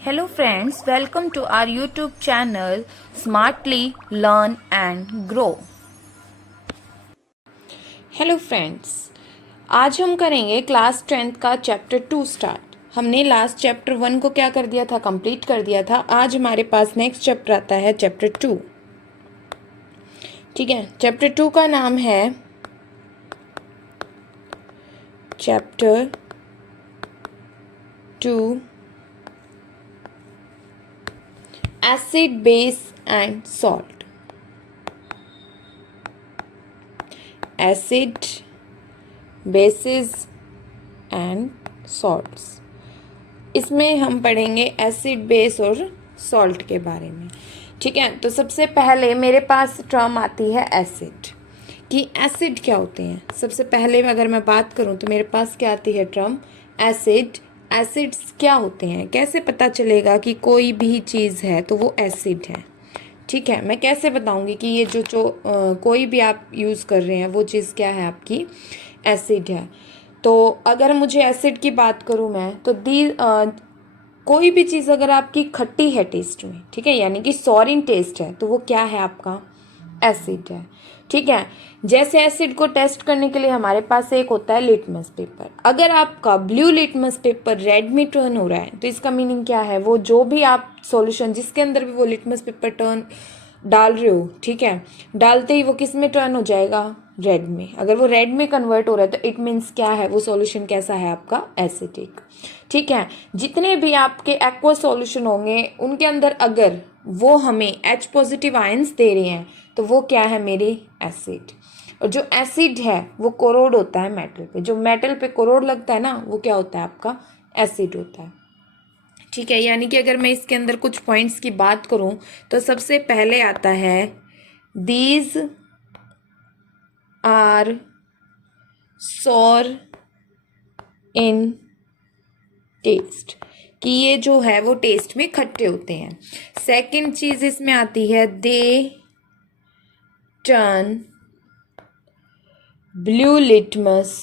Hello friends, welcome to our YouTube channel Smartly Learn and Grow. Hello friends, आज हम करेंगे class 10th का chapter 2 start. हमने last chapter 1 को क्या कर दिया था, कंप्लीट कर दिया था। आज हमारे पास नेक्स्ट चैप्टर आता है चैप्टर 2। ठीक है, चैप्टर 2 का नाम है chapter 2 acid base and salt. Acid basis and salts, इसमें हम पढ़ेंगे एसिड बेस और सॉल्ट के बारे में। ठीक है, तो सबसे पहले मेरे पास टर्म आती है एसिड कि एसिड क्या होते हैं। सबसे पहले अगर मैं बात करूं तो मेरे पास क्या आती है टर्म एसिड। एसिड्स क्या होते हैं, कैसे पता चलेगा कि कोई भी चीज़ है तो वो एसिड है। ठीक है, मैं कैसे बताऊंगी कि ये जो कोई भी आप यूज़ कर रहे हैं वो चीज़ क्या है, आपकी एसिड है। तो अगर मुझे एसिड की बात करूं मैं तो कोई भी चीज़ अगर आपकी खट्टी है टेस्ट में, ठीक है, यानी कि सॉरिन टेस्ट है, तो वो क्या है, आपका एसिड है। ठीक है, जैसे एसिड को टेस्ट करने के लिए हमारे पास एक होता है लिटमस पेपर। अगर आपका ब्लू लिटमस पेपर रेड में टर्न हो रहा है तो इसका मीनिंग क्या है, वो जो भी आप सॉल्यूशन जिसके अंदर भी वो लिटमस पेपर टर्न डाल रहे हो, ठीक है, डालते ही वो किस में टर्न हो जाएगा, रेड में। अगर वो रेड में कन्वर्ट हो रहा है तो इट मीन्स क्या है, वो सॉल्यूशन कैसा है, आपका एसिडिक। ठीक है, जितने भी आपके एक्वा सॉल्यूशन होंगे उनके अंदर अगर वो हमें H पॉजिटिव आयंस दे रहे हैं तो वो क्या है, मेरे एसिड। और जो एसिड है वो कोरोड होता है मेटल पे। जो मेटल पे कोरोड लगता है ना, वो क्या होता है, आपका एसिड होता है। ठीक है, यानी कि अगर मैं इसके अंदर कुछ पॉइंट्स की बात करूं तो सबसे पहले आता है these are sour in taste, कि ये जो है वो टेस्ट में खट्टे होते हैं। सेकंड चीज इसमें आती है they turn blue litmus,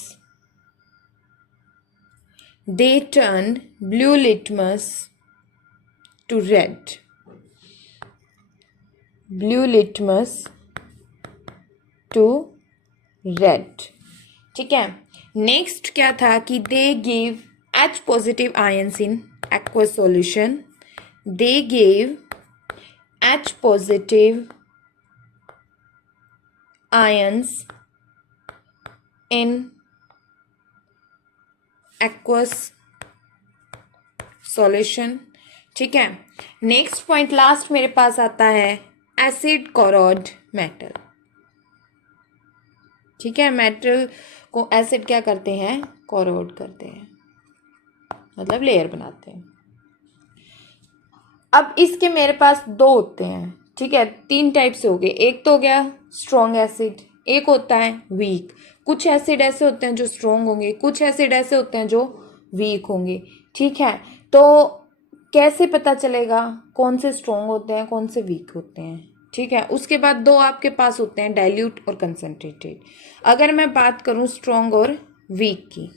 they turn blue litmus to red, blue litmus to red. ठीक है, नेक्स्ट क्या था कि they give H positive ions in aqueous solution, they gave H positive ions in aqueous solution। ठीक है, next point last मेरे पास आता है एसिड कोरोड मेटल। ठीक है, मेटल को एसिड क्या करते हैं, कोरोड करते हैं, मतलब लेयर बनाते हैं। अब इसके मेरे पास दो होते हैं। ठीक है, तीन टाइप से हो गए। एक तो हो गया स्ट्रॉन्ग एसिड, एक होता है वीक। कुछ एसिड ऐसे होते हैं जो स्ट्रॉन्ग होंगे, कुछ एसिड ऐसे होते हैं जो वीक होंगे। ठीक है, तो कैसे पता चलेगा कौन से स्ट्रॉन्ग होते हैं, कौन से वीक होते हैं। ठीक है, उसके बाद दो आपके पास होते हैं डाइल्यूट और कंसनट्रेटेड। अगर मैं बात करूं स्ट्रॉन्ग और वीक की,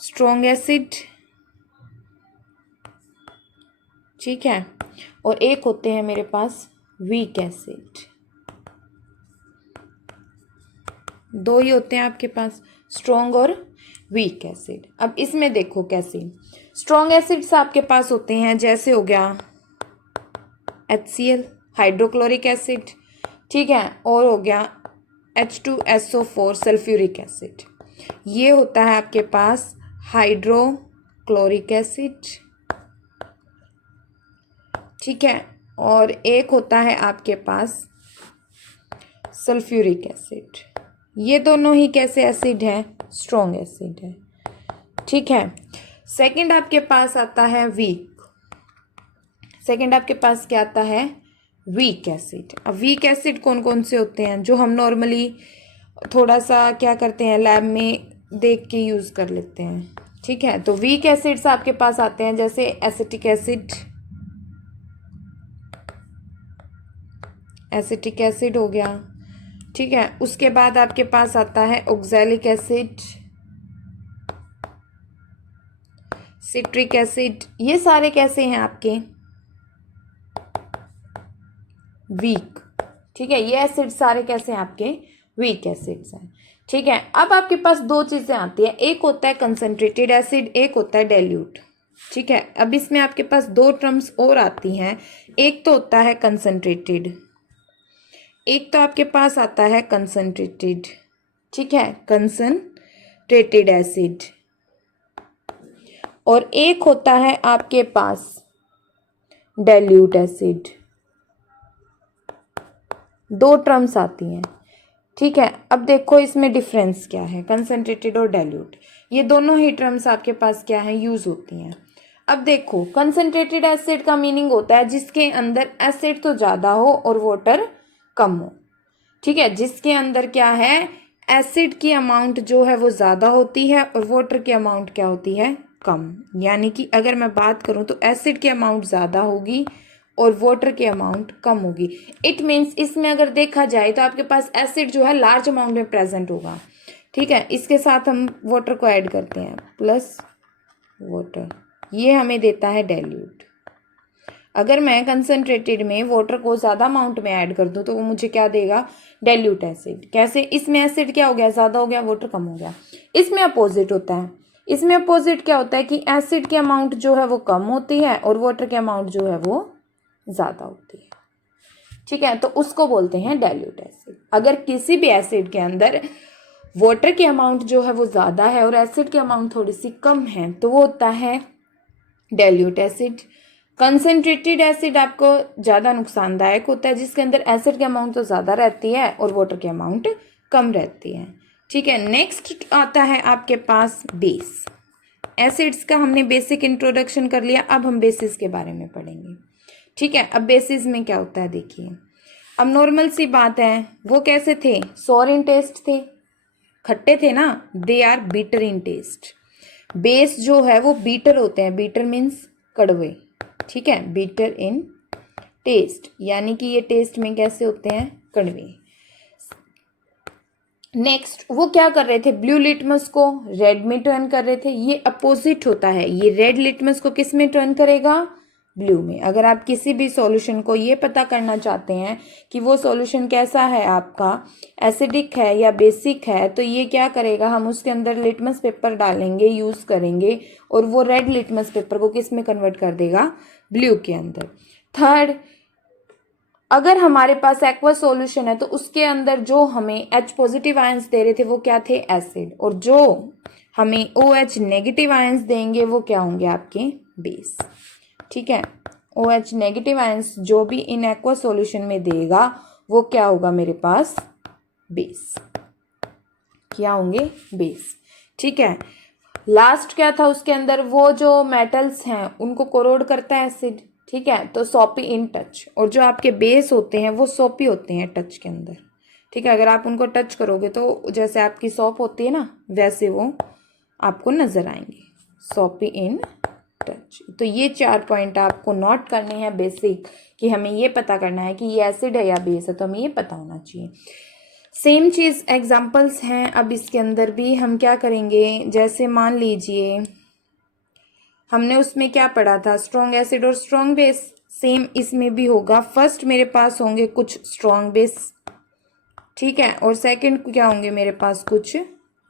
स्ट्रॉन्ग एसिड, ठीक है, और एक होते हैं मेरे पास वीक एसिड। दो ही होते हैं आपके पास, स्ट्रॉन्ग और वीक एसिड। अब इसमें देखो कैसे स्ट्रॉन्ग एसिड्स आपके पास होते हैं, जैसे हो गया HCl हाइड्रोक्लोरिक एसिड, ठीक है, और हो गया H2SO4 सल्फ्यूरिक एसिड। ये होता है आपके पास हाइड्रोक्लोरिक एसिड। ठीक है, और एक होता है आपके पास सल्फ्यूरिक एसिड। ये दोनों ही कैसे एसिड हैं, स्ट्रॉन्ग एसिड है। ठीक है, सेकंड आपके पास आता है वीक। सेकंड आपके पास क्या आता है, वीक एसिड। अब वीक एसिड कौन कौन से होते हैं, जो हम नॉर्मली थोड़ा सा क्या करते हैं, लैब में देख के यूज़ कर लेते हैं। ठीक है, तो वीक एसिड्स आपके पास आते हैं जैसे एसिटिक एसिड, एसिटिक एसिड हो गया। ठीक है, उसके बाद आपके पास आता है ऑक्सैलिक एसिड, सिट्रिक एसिड, ये सारे कैसे हैं आपके? वीक। ठीक है, ये एसिड सारे कैसे हैं आपके? वीक एसिड्स हैं। ठीक है, अब आपके पास दो चीजें आती हैं, एक होता है कंसंट्रेटेड एसिड, एक होता है डाइल्यूट। ठीक है, अब इसमें आपके पास दो टर्म्स और आती हैं, एक तो होता है कंसंट्रेटेड, एक तो आपके पास आता है कंसंट्रेटेड। ठीक है, कंसंट्रेटेड एसिड, और एक होता है आपके पास डाइल्यूट एसिड। दो टर्म्स आती हैं। ठीक है, अब देखो इसमें डिफरेंस क्या है, कंसंट्रेटेड और डाइल्यूट, ये दोनों ही टर्म्स आपके पास क्या है, यूज होती हैं। अब देखो कंसंट्रेटेड एसिड का मीनिंग होता है जिसके अंदर एसिड तो ज़्यादा हो और वाटर कम हो। ठीक है, जिसके अंदर क्या है, एसिड की अमाउंट जो है वो ज़्यादा होती है और वाटर की अमाउंट क्या होती है, कम। यानी कि अगर मैं बात करूँ तो एसिड की अमाउंट ज़्यादा होगी और वाटर की अमाउंट कम होगी। इट मीन्स इसमें अगर देखा जाए तो आपके पास एसिड जो है लार्ज अमाउंट में प्रेजेंट होगा। ठीक है, इसके साथ हम वाटर को ऐड करते हैं, प्लस वाटर, ये हमें देता है डाइल्यूट। अगर मैं कंसंट्रेटेड में वाटर को ज़्यादा अमाउंट में ऐड कर दूं तो वो मुझे क्या देगा, डाइल्यूट एसिड। कैसे, इसमें एसिड क्या हो गया, ज़्यादा हो गया, वाटर कम हो गया। इसमें अपोजिट होता है, इसमें अपोजिट क्या होता है कि एसिड की अमाउंट जो है वो कम होती है और वाटर की अमाउंट जो है वो ज़्यादा होती है। ठीक है, तो उसको बोलते हैं डाइल्यूट एसिड। अगर किसी भी एसिड के अंदर वाटर की अमाउंट जो है वो ज़्यादा है और एसिड की अमाउंट थोड़ी सी कम है तो वो होता है डाइल्यूट एसिड। कंसंट्रेटेड एसिड आपको ज़्यादा नुकसानदायक होता है, जिसके अंदर एसिड की अमाउंट तो ज़्यादा रहती है और वाटर की अमाउंट कम रहती है। ठीक है, नेक्स्ट आता है आपके पास बेस। एसिड्स का हमने बेसिक इंट्रोडक्शन कर लिया, अब हम बेसिस के बारे में पढ़ेंगे। ठीक है, अब बेसिस में क्या होता है देखिए, अब नॉर्मल सी बात है, वो कैसे थे, सोर इन टेस्ट थे, खट्टे थे ना, they are bitter in taste. Base जो है वो बीटर होते हैं, बीटर मीन्स कड़वे। ठीक है, बीटर इन टेस्ट, यानी कि ये टेस्ट में कैसे होते हैं, कड़वे। नेक्स्ट वो क्या कर रहे थे, ब्लू लिटमस को रेड में टर्न कर रहे थे, ये अपोजिट होता है, ये रेड लिटमस को किस में टर्न करेगा, ब्लू में। अगर आप किसी भी सॉल्यूशन को ये पता करना चाहते हैं कि वो सॉल्यूशन कैसा है आपका, एसिडिक है या बेसिक है, तो ये क्या करेगा, हम उसके अंदर लिटमस पेपर डालेंगे, यूज़ करेंगे, और वो रेड लिटमस पेपर को किस में कन्वर्ट कर देगा, ब्लू के अंदर। थर्ड, अगर हमारे पास एक्वस सॉल्यूशन है तो उसके अंदर जो हमें H पॉजिटिव आयंस दे रहे थे वो क्या थे, एसिड, और जो हमें OH नेगेटिव आयंस देंगे वो क्या होंगे आपके, बेस। ठीक है, OH नेगेटिव आयंस जो भी इन एक्वस सॉल्यूशन में देगा वो क्या होगा मेरे पास, बेस। क्या होंगे, बेस। ठीक है, लास्ट क्या था उसके अंदर, वो जो मेटल्स हैं उनको कोरोड करता है एसिड। ठीक है, तो सॉपी इन टच, और जो आपके बेस होते हैं वो सॉपी होते हैं टच के अंदर। ठीक है, अगर आप उनको टच करोगे तो जैसे आपकी सॉप होती है ना, वैसे वो आपको नजर आएंगे, सॉपी इन टच। तो ये 4 पॉइंट आपको नोट करने हैं बेसिक, कि हमें ये पता करना है कि ये एसिड है या बेस है, तो हमें ये पता होना चाहिए। सेम चीज़ एग्जाम्पल्स हैं, अब इसके अंदर भी हम क्या करेंगे, जैसे मान लीजिए हमने उसमें क्या पढ़ा था, स्ट्रॉन्ग एसिड और स्ट्रॉन्ग बेस, सेम इसमें भी होगा। फर्स्ट मेरे पास होंगे कुछ स्ट्रॉन्ग बेस, ठीक है, और सेकंड क्या होंगे मेरे पास, कुछ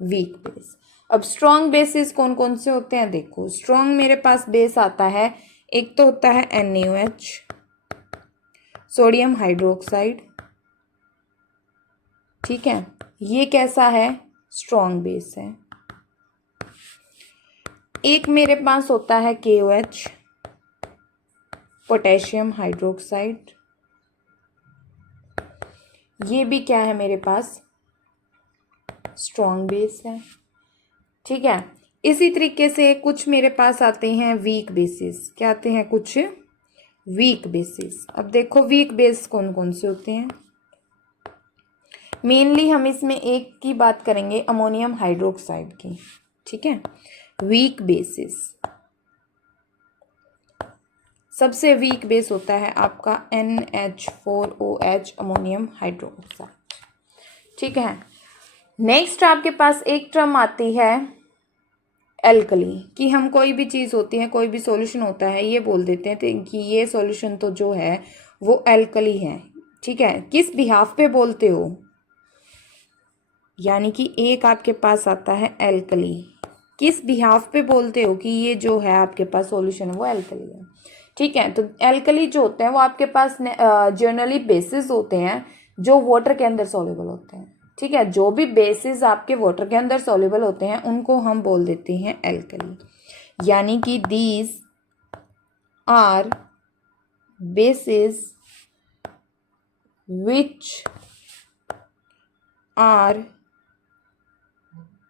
वीक बेस। अब स्ट्रॉन्ग बेसिस कौन कौन से होते हैं, देखो स्ट्रॉन्ग मेरे पास बेस आता है, एक तो होता है NaOH, सोडियम हाइड्रोक्साइड। ठीक है, ये कैसा है, स्ट्रॉन्ग बेस है। एक मेरे पास होता है KOH, पोटेशियम हाइड्रोक्साइड, ये भी क्या है मेरे पास, स्ट्रॉन्ग बेस है। ठीक है, इसी तरीके से कुछ मेरे पास आते हैं वीक बेसिस, क्या आते हैं, कुछ वीक बेसिस। अब देखो वीक बेस कौन कौन से होते हैं, मेनली हम इसमें एक की बात करेंगे, अमोनियम हाइड्रोक्साइड की। ठीक है, वीक बेसिस, सबसे वीक बेस होता है आपका NH4OH, अमोनियम हाइड्रोक्साइड। ठीक है, नेक्स्ट आपके पास एक टर्म आती है एल्कली, कि हम कोई भी चीज़ होती है, कोई भी सॉल्यूशन होता है, ये बोल देते हैं कि ये सॉल्यूशन तो जो है वो एल्कली है। ठीक है, किस बिहाफ पे बोलते हो, यानी कि एक आपके पास आता है एल्कली, किस बिहाफ पे बोलते हो कि ये जो है आपके पास सॉल्यूशन है वो एल्कली है। ठीक है, तो एल्कली जो होते हैं वो आपके पास जनरली बेसिस होते हैं जो वाटर के अंदर सॉल्युबल होते हैं। ठीक है, जो भी बेसिस आपके वाटर के अंदर सॉल्युबल होते हैं उनको हम बोल देते हैं एल्कली, यानी कि these are bases which are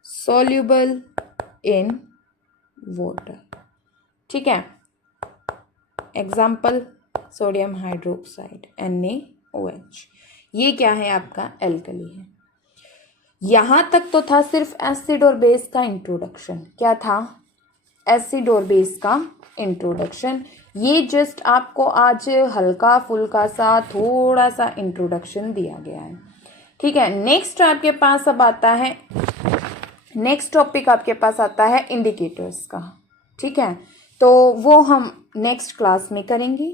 soluble in water। ठीक है, एग्जाम्पल सोडियम हाइड्रोक्साइड NaOH, ये क्या है आपका एल्कली है। यहाँ तक तो था सिर्फ एसिड और बेस का इंट्रोडक्शन। क्या था, एसिड और बेस का इंट्रोडक्शन। ये जस्ट आपको आज हल्का फुल्का सा थोड़ा सा इंट्रोडक्शन दिया गया है। ठीक है, नेक्स्ट आपके पास अब आता है, नेक्स्ट टॉपिक आपके पास आता है इंडिकेटर्स का। ठीक है, तो वो हम नेक्स्ट क्लास में करेंगे।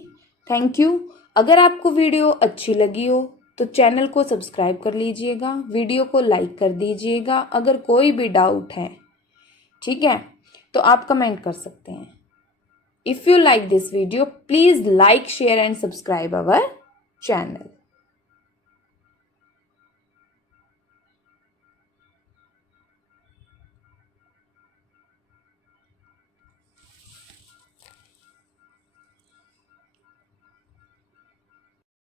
Thank you. अगर आपको वीडियो अच्छी लगी हो तो चैनल को सब्सक्राइब कर लीजिएगा, वीडियो को लाइक कर दीजिएगा। अगर कोई भी डाउट है, ठीक है, तो आप कमेंट कर सकते हैं। If you like this video, please like, share and subscribe our channel.